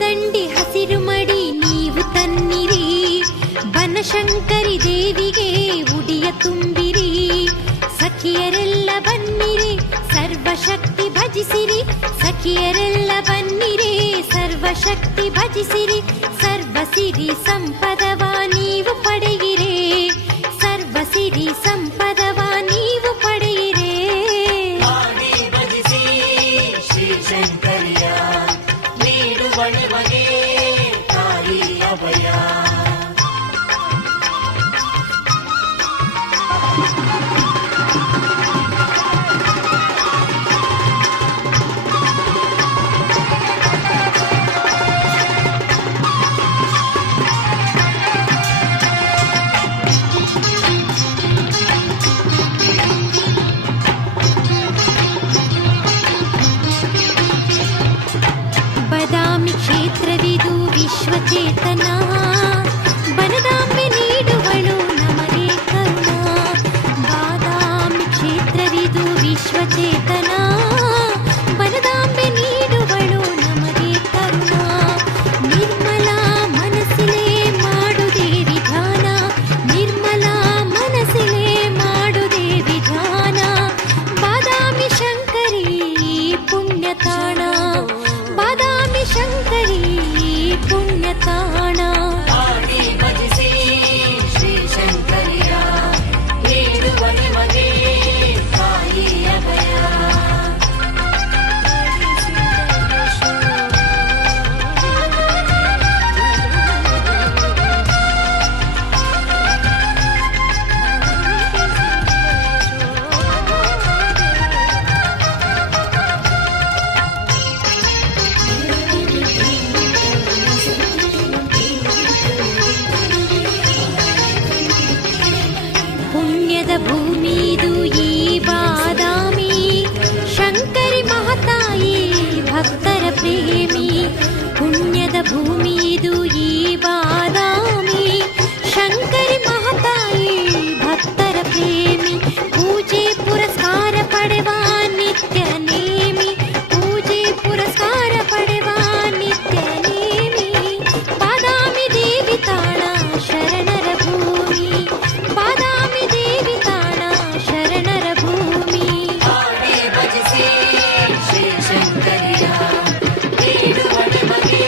ದಂಡಿ ಹಸಿರು ಮಡಿ ನೀವು ತನ್ನಿರಿ, ಬನಶಂಕರಿ ದೇವಿಗೆ ಉಡಿಯ ತುಂಬಿರಿ. ಸಖಿಯರೆಲ್ಲ ಬನ್ನಿರಿ ಸರ್ವಶಕ್ತಿ ಭಜಿಸಿರಿ, ಸಖಿಯರೆಲ್ಲ ಬನ್ನಿರಿ ಸರ್ವಶಕ್ತಿ ಭಜಿಸಿರಿ. ಸರ್ವಸಿರಿ ಸಂಪದವ ನೀವು ಪಡೆಯಿರೆ, ಸರ್ವಸಿರಿ ಸಂಪದವ ನೀವು ಪಡೆಯಿರೆ. ಶ್ರೀಶಂಕರಿಯ ನೀಡುವ ನಿಮಗೆ ತಾಯಿ ಅಭಯ. ಬದಾಮಿ ಕ್ಷೇತ್ರವಿದು ವಿಶ್ವಚೇತನ, ಬನದಾಂಬೆ ನೀಡುವಳು ನಮಗೆ ಕರುಣ. ಬಾದಾಮಿ ಕ್ಷೇತ್ರವಿದು ವಿಶ್ವಚೇತನ, ಬನದಾಂಬೆ ನೀಡುವಳು ನಮಗೆ ಕರುಣ. ನಿರ್ಮಲ ಮನಸ್ಸಿಲೆ ಮಾಡುದೇವಿ ಧ್ಯಾನ, ನಿರ್ಮಲ ಮನಸ್ಸಿಲೆ ಮಾಡುದೇವಿ ಧ್ಯಾನ. ಬಾದಾಮಿ ಶಂಕರಿ ಪುಣ್ಯತಾಣ, ಬಾದಾಮಿ ಶಂಕರಿ ಪುಣ್ಯತಾಣ. ಭಜಿಸಿ ಶ್ರೀಶಂಕರಿಯ ನೀಡುವ ನಿಮಗೆ ತಾಯಿ ಅಭಯ. ಪುಣ್ಯದ ಭೂಮಿದು ಈ ಬಾದಾಮಿ, ಶಂಕರಿ ಮಹತಾಯಿ ಭಕ್ತರ ಪ್ರೇಮಿ. ಪುಣ್ಯದ ಭೂಮಿದು ಈ ಬಾದಾಮಿ, ಶಂಕರಿ ಮಹತಾಯಿ ಭಕ್ತರ ಪ್ರೇಮಿ. ಪೂಜೆ ಪುರಸ್ಕಾರ ಪಡೆವ ನಿತ್ಯ ನೇಮಿ, ಪೂಜೆ ಪುರಸ್ಕಾರ ಪಡೆವ ನಿತ್ಯ ನೇಮಿ. ಬಾದಾಮಿ ದೇವಿ ತಾಣ ಶರಣರ ಭೂಮಿ, ಬಾದಾಮಿ ದೇವಿ ತಾಣ ಶರಣರ ಭೂಮಿ. ಭಜಿಸಿ ಶ್ರೀಶಂಕರಿಯ ನೀಡುವ ನಿಮಗೆ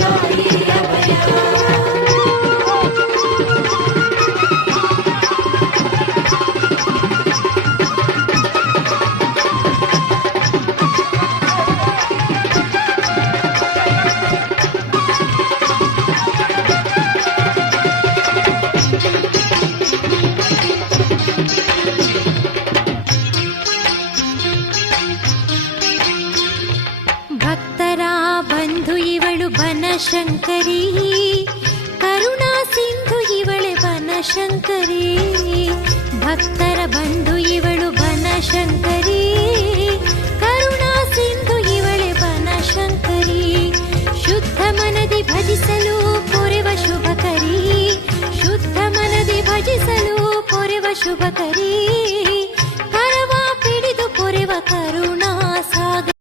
ತಾಯಿ ಅಭಯ. ಭಕ್ತರ ಬಂಧು ಇವಳು ಬನಶಂಕರಿ, ಕರುಣಾ ಸಿಂಧು ಇವಳೆ ಬನಶಂಕರಿ. ಭಕ್ತರ ಬಂಧು ಇವಳು ಬನಶಂಕರಿ,